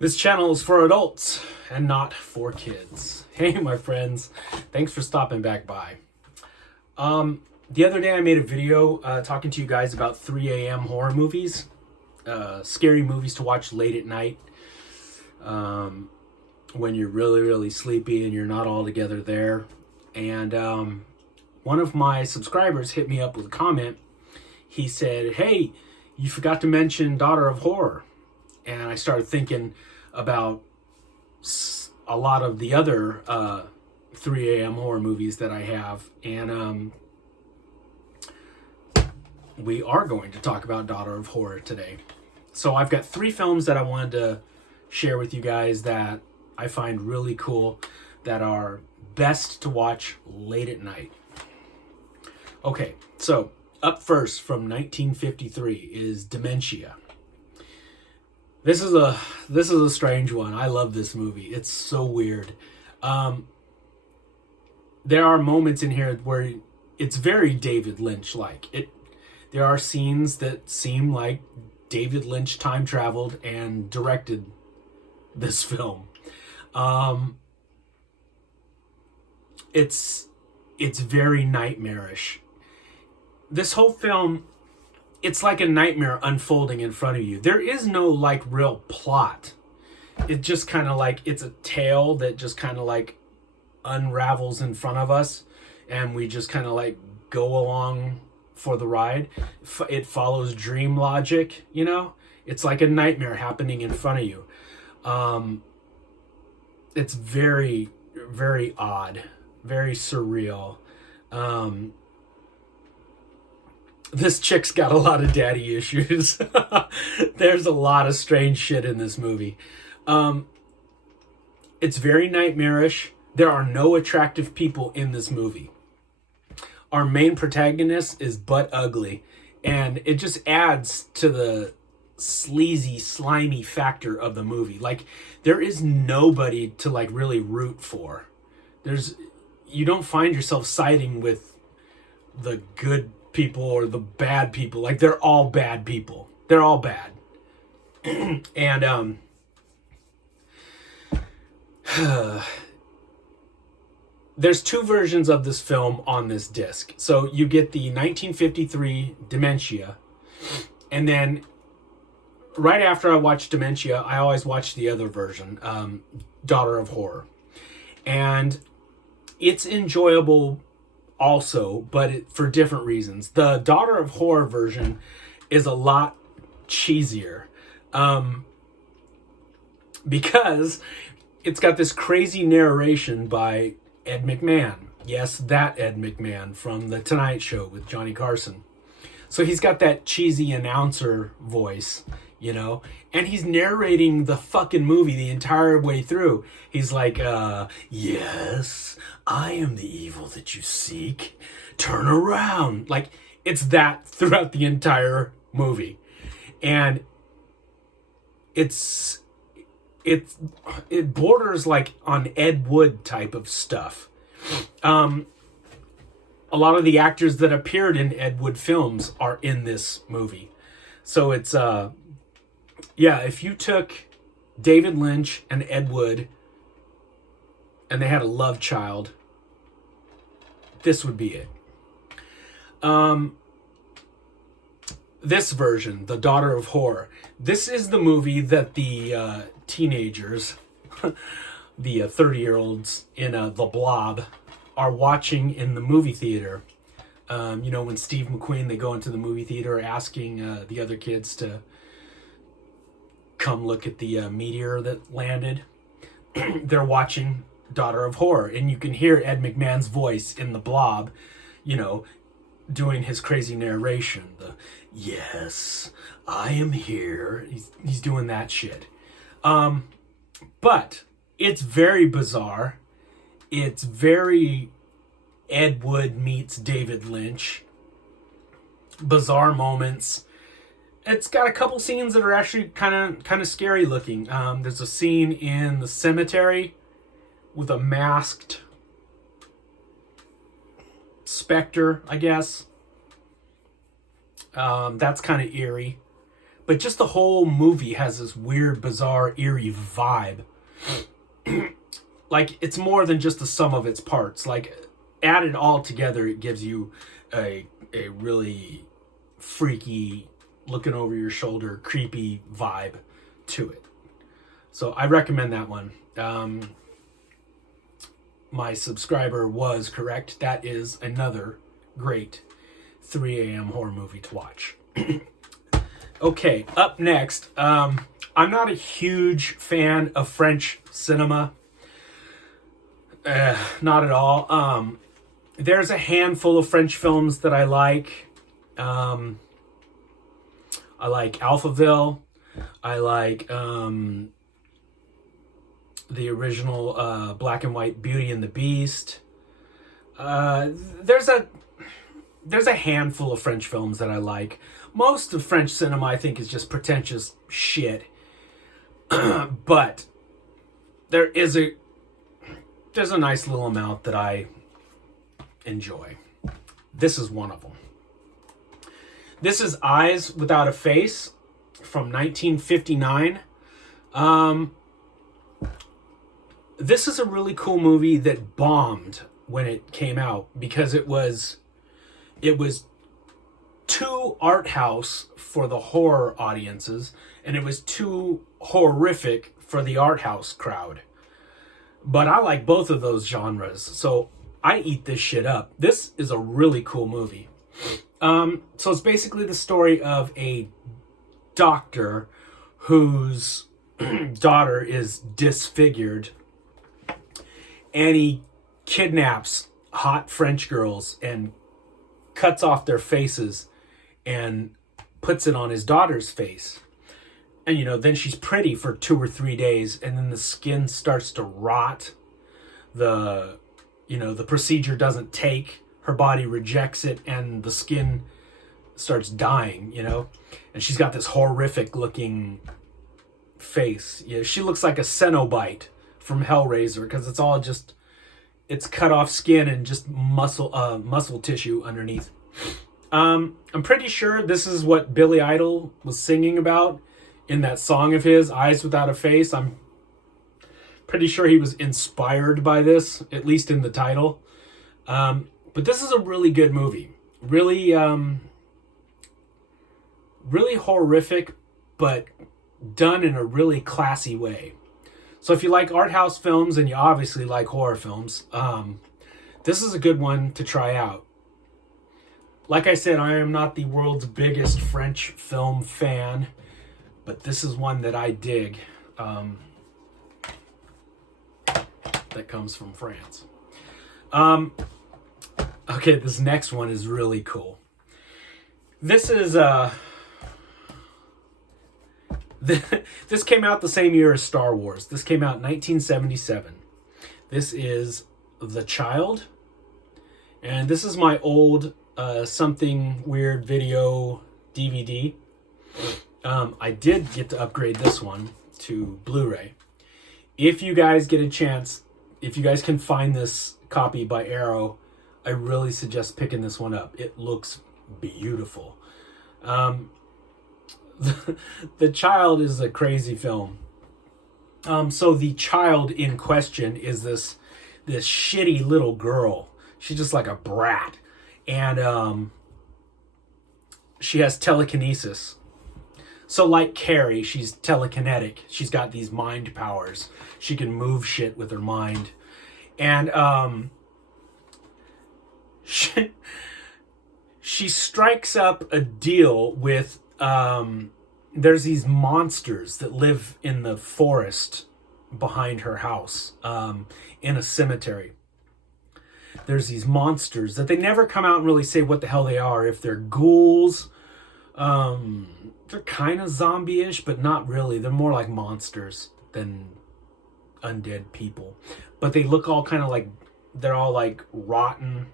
This channel is for adults and not for kids. Hey, my friends. Thanks for stopping back by. The other day I made a video talking to you guys about 3 a.m. horror movies. Scary movies to watch late at night. When you're really, really sleepy and you're not all together there. And one of my subscribers hit me up with a comment. He said, "Hey, you forgot to mention Daughter of Horror." And I started thinking about a lot of the other 3 a.m. horror movies that I have. And we are going to talk about Daughter of Horror today. So I've got 3 films that I wanted to share with you guys that I find really cool, that are best to watch late at night. Okay, so up first from 1953 is Dementia. This is a strange one. I love this movie. It's so weird. There are moments in here where it's very David Lynch-like. There are scenes that seem like David Lynch time traveled and directed this film. It's very nightmarish. This whole film, it's like a nightmare unfolding in front of you. There is no like real plot. It just kind of like, it's a tale that just kind of like unravels in front of us, and we just kind of like go along for the ride. It follows dream logic, you know? It's like a nightmare happening in front of you. It's very, very odd, very surreal. This chick's got a lot of daddy issues. There's a lot of strange shit in this movie. It's very nightmarish. There are no attractive people in this movie. Our main protagonist is butt ugly, and it just adds to the sleazy, slimy factor of the movie. Like, there is nobody to like really root for. You don't find yourself siding with the good people or the bad people. Like, they're all bad people. They're all bad. And there's 2 versions of this film on this disc. So you get the 1953 Dementia, and then right after I watch Dementia, I always watch the other version, Daughter of Horror. And it's enjoyable also, but for different reasons. The Daughter of Horror version is a lot cheesier, because it's got this crazy narration by Ed McMahon. Yes, that Ed McMahon from The Tonight Show with Johnny Carson. So he's got that cheesy announcer voice, you know, and he's narrating the fucking movie the entire way through. He's like, yes, I am the evil that you seek. Turn around. Like, it's that throughout the entire movie. And it borders like on Ed Wood type of stuff. A lot of the actors that appeared in Ed Wood films are in this movie. So it's, if you took David Lynch and Ed Wood and they had a love child, this would be it. This version, The Daughter of Horror, this is the movie that the teenagers, the 30-year-olds in The Blob, are watching in the movie theater. You know, when Steve McQueen, they go into the movie theater asking the other kids to come look at the meteor that landed. They're watching Daughter of Horror, and you can hear Ed McMahon's voice in The Blob, you know, doing his crazy narration. The, yes, I am here. He's doing that shit. But it's very bizarre. It's very Ed Wood meets David Lynch. Bizarre moments. It's got a couple scenes that are actually kind of scary looking. There's a scene in the cemetery with a masked specter, I guess. That's kind of eerie. But just the whole movie has this weird, bizarre, eerie vibe. Like, it's more than just the sum of its parts. Like, added all together, it gives you a really freaky, looking over your shoulder, creepy vibe to it. So I recommend that one. My subscriber was correct. That is another great 3 a.m. horror movie to watch. Okay, up next. I'm not a huge fan of French cinema. Not at all. There's a handful of French films that I like. I like Alphaville. I like the original black and white Beauty and the Beast. There's a handful of French films that I like. Most of French cinema, I think, is just pretentious shit. But there's a nice little amount that I enjoy. This is one of them. This is Eyes Without a Face from 1959. This is a really cool movie that bombed when it came out because it was too art house for the horror audiences, and it was too horrific for the art house crowd. But I like both of those genres, so I eat this shit up. This is a really cool movie. So it's basically the story of a doctor whose daughter is disfigured, and he kidnaps hot French girls and cuts off their faces and puts it on his daughter's face. And, then she's pretty for 2 or 3 days, and then the skin starts to rot. The procedure doesn't take. Her body rejects it, and the skin starts dying, And she's got this horrific looking face. She looks like a Cenobite from Hellraiser, because it's cut off skin and just muscle tissue underneath. I'm pretty sure this is what Billy Idol was singing about in that song of his, Eyes Without a Face. I'm pretty sure he was inspired by this, at least in the title. But this is a really good movie. Really, really horrific, but done in a really classy way. So if you like art house films and you obviously like horror films, this is a good one to try out. Like I said, I am not the world's biggest French film fan, but this is one that I dig, that comes from France. Okay, this next one is really cool. This is this came out the same year as Star Wars. This came out in 1977. This is The Child, and this is my old Something Weird video DVD. I did get to upgrade this one to Blu-ray. If you guys get a chance, if you guys can find this copy by Arrow, I really suggest picking this one up. It looks beautiful. The Child is a crazy film. So the child in question is this shitty little girl. She's just like a brat. And she has telekinesis. So like Carrie, she's telekinetic. She's got these mind powers. She can move shit with her mind. And she strikes up a deal with... there's these monsters that live in the forest behind her house, in a cemetery. There's these monsters that they never come out and really say what the hell they are. If they're ghouls, they're kind of zombie-ish, but not really. They're more like monsters than undead people. But they look all kind of like, they're all like rotten.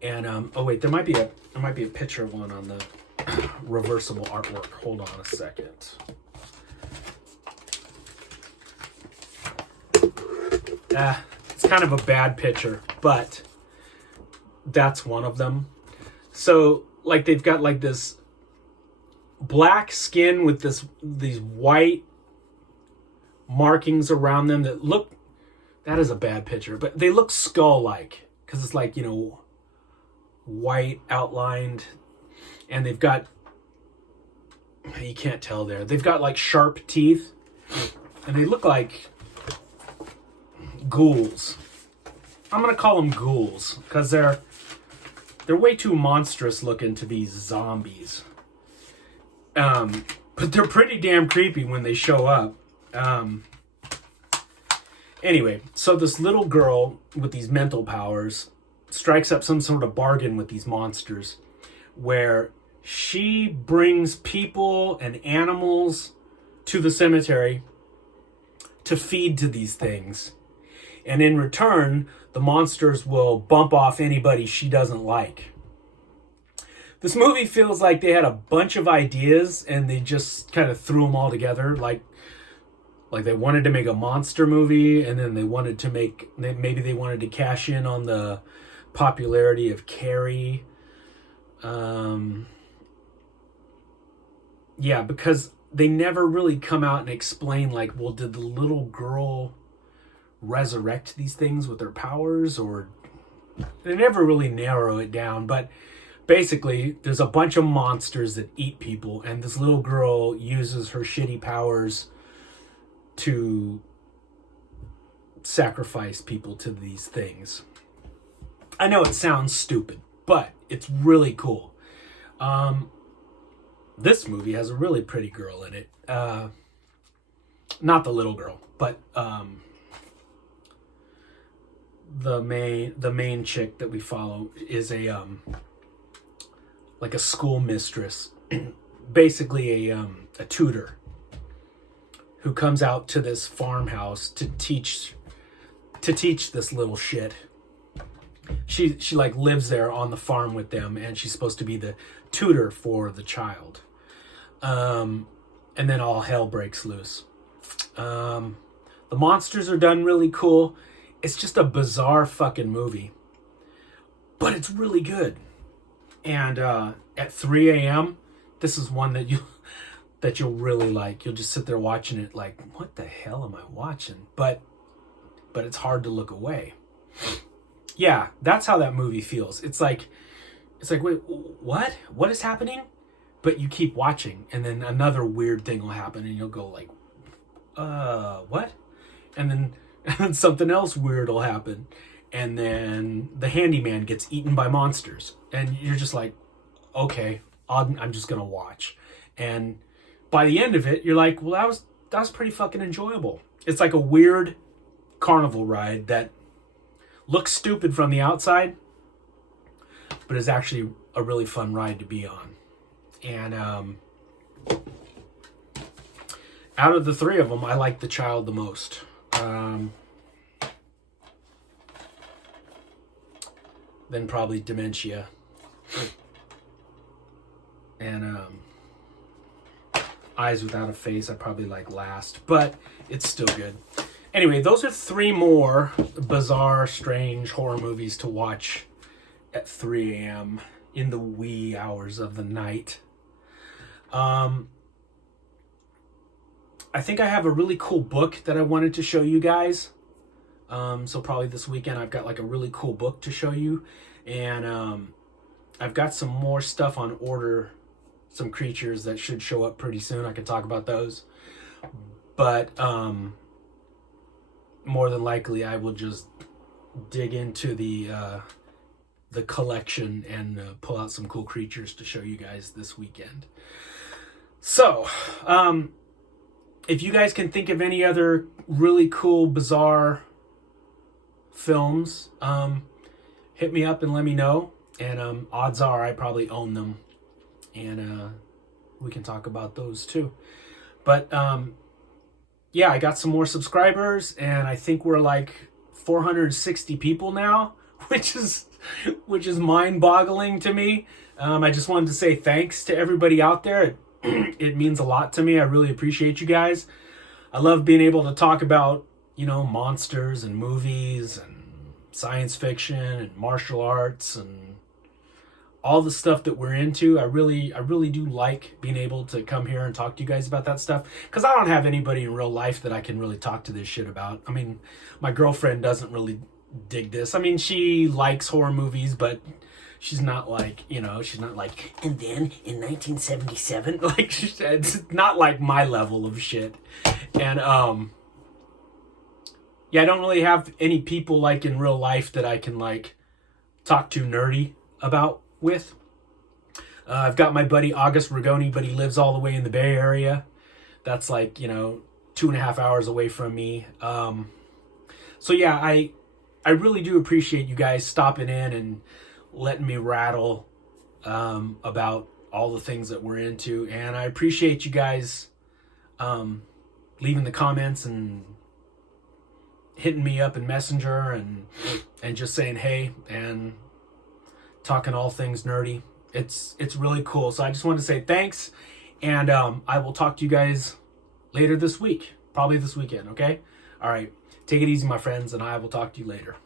And, oh wait, there might be a picture of one on the reversible artwork. Hold on a second. It's kind of a bad picture, but that's one of them. So like they've got like this black skin with these white markings around them that look, that is a bad picture, but they look skull-like because it's like, white outlined, and they've got, you can't tell there, they've got like sharp teeth, and they look like ghouls. I'm gonna call them ghouls because they're way too monstrous looking to be zombies. But they're pretty damn creepy when they show up. Anyway, so this little girl with these mental powers strikes up some sort of bargain with these monsters where she brings people and animals to the cemetery to feed to these things. And in return, the monsters will bump off anybody she doesn't like. This movie feels like they had a bunch of ideas and they just kind of threw them all together. Like they wanted to make a monster movie, and then they wanted to maybe they wanted to cash in on the popularity of Carrie. Yeah, because they never really come out and explain, like, well, did the little girl resurrect these things with their powers, or they never really narrow it down. But basically, there's a bunch of monsters that eat people, and this little girl uses her shitty powers to sacrifice people to these things. I know it sounds stupid, but it's really cool. This movie has a really pretty girl in it. Not the little girl, but the main chick that we follow is a like a school mistress, basically a tutor who comes out to this farmhouse to teach this little shit. She like lives there on the farm with them, and she's supposed to be the tutor for the child. And then all hell breaks loose. The monsters are done really cool. It's just a bizarre fucking movie, but it's really good. And at 3 a.m., this is one that you'll really like. You'll just sit there watching it like, what the hell am I watching? But it's hard to look away. Yeah, that's how that movie feels. It's like, wait, what? What is happening? But you keep watching, and then another weird thing will happen, and you'll go like, what? And then something else weird will happen, and then the handyman gets eaten by monsters, and you're just like, okay, I'm just gonna watch. And by the end of it, you're like, well, that was pretty fucking enjoyable. It's like a weird carnival ride that looks stupid from the outside, but is actually a really fun ride to be on. And out of the three of them, I like the child the most. Then probably Dementia. And Eyes Without a Face, I probably like last, but it's still good. Anyway, those are 3 more bizarre, strange horror movies to watch at 3 a.m. in the wee hours of the night. I think I have a really cool book that I wanted to show you guys. So probably this weekend I've got like a really cool book to show you. And I've got some more stuff on order, some creatures that should show up pretty soon. I can talk about those. But more than likely I will just dig into the collection and pull out some cool creatures to show you guys this weekend. So, if you guys can think of any other really cool, bizarre films, hit me up and let me know. And odds are I probably own them. And we can talk about those too. But yeah, I got some more subscribers, and I think we're like 460 people now, which is mind-boggling to me. I just wanted to say thanks to everybody out there. It means a lot to me. I really appreciate you guys. I love being able to talk about, monsters and movies and science fiction and martial arts and all the stuff that we're into. I really do like being able to come here and talk to you guys about that stuff, because I don't have anybody in real life that I can really talk to this shit about. I mean, my girlfriend doesn't really dig this. I mean, she likes horror movies, but she's not like, she's not like, and then in 1977, like, it's not like my level of shit. And yeah, I don't really have any people like in real life that I can like talk to nerdy about with. I've got my buddy August Rigoni, but he lives all the way in the Bay Area. That's like, 2.5 hours away from me. So yeah, I really do appreciate you guys stopping in and letting me rattle about all the things that we're into. And I appreciate you guys leaving the comments and hitting me up in Messenger and just saying hey and talking all things nerdy. It's really cool. So I just wanted to say thanks, and I will talk to you guys later this week, probably this weekend. Okay, all right, take it easy, my friends, and I will talk to you later.